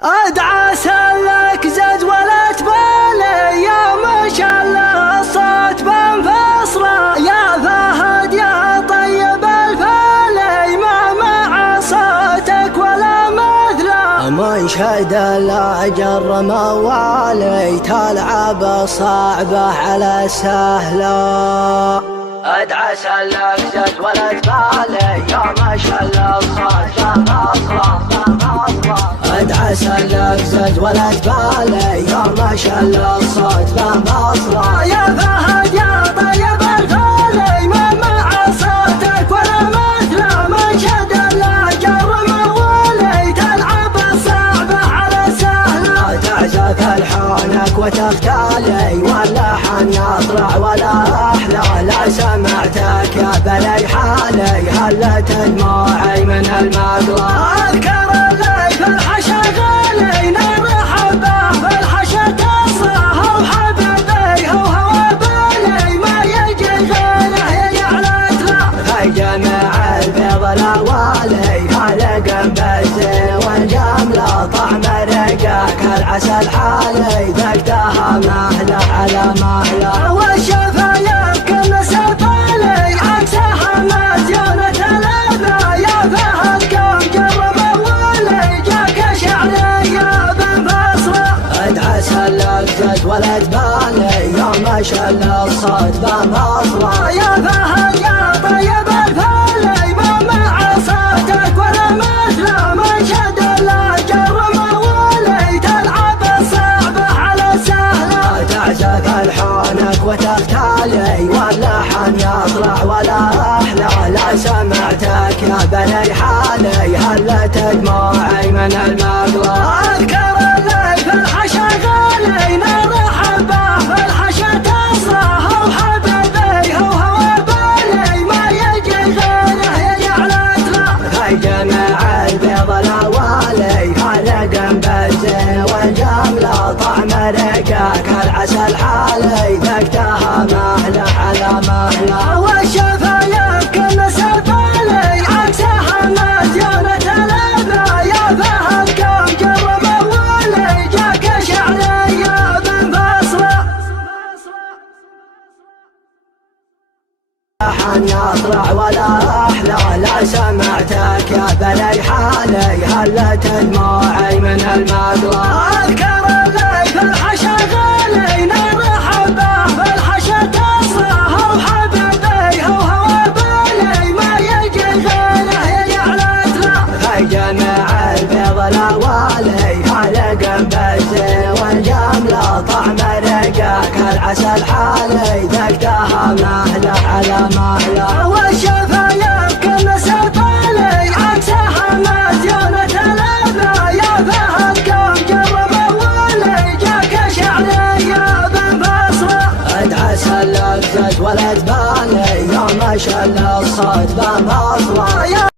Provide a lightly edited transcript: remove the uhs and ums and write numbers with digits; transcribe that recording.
ادعى سلك زد ولا تبالي يا ما شاء الله الصوت بنفصله يا فهد يا طيب الفالي ما مع صوتك ولا مثله من شهد الاجر موالي تلعب صعبه على سهله ادعى سلك زد ولا تبالي يا ما شاء الله الصوت بنفصله ادعى سلك زد ولا تبالي يا ما شاء الله الصوت بنفصله يا فهد يا طيب الفالي ما مع صوتك ولا مثله من شد الاجر موالي تلعب الصعبه على سهله تعزف الحانك وتختالي واللحن يطلع ولا احلى لا سمعتك يا بلي حالي هلت دموعي من المقلى اذكر اللي في الحشا غالي نرحب به في الحشا تصله وحبيبي هو بالي ما يجي غيره يجعلت له في جميع البيض الاوالي خلق بالزين والجمله طعم رقاك العسل حالي ذقتها مهله على مهله والشفايف كل سفالي عكسها مزيونة الأذى يا فهد كم جرب أولي جاك شعرية بنفصله ادعى سلك زد ولا تبالي يا ما شاء الله الصوت بنفصله يا فهد يا طيب الفالي ما مع صوتك ولا مثله من شد الاجر موالي تلعب الصعبه على سهله تعزف الحانك وتختالي واللحن يطلع ولا احلى لا سمعتك يا بني حالي هلت دموعي من المقلى اذكر اللي في الحشا غالي نرحب به في الحشا تصله وحبيبي هو بالي ما يجي غيره يجعلت له في جميع البيض الاوالي خلق بالزين والجمله طعم رقاك العسل حالي ذقتها مهله على مهله والشفايف كل سفالي عكسها مزيونة الأذى يا فهد كم جرب أولي جاك شعرية بنفصله اللحن يطلع ولا احلى لا سمعتك يا بلي حالي هلت دموعي من المقلى اذكر اللي في الحشا غالي نرحب به في الحشا تصله وحبيبي هو بالي ما يجي غيره يجعلت له في جميع البيض الاوالي خلق بالزين والجمله طعم رقاك العسل حالي ذقتها مهله على مهله والشفايف كل سفالي عكسها مزيونة الأذى يا فهد كم جرب أولي جاك شعرية بنفصله ادعى سلك زد ولا تبالي يا ما شاء الله الصوت بنفصله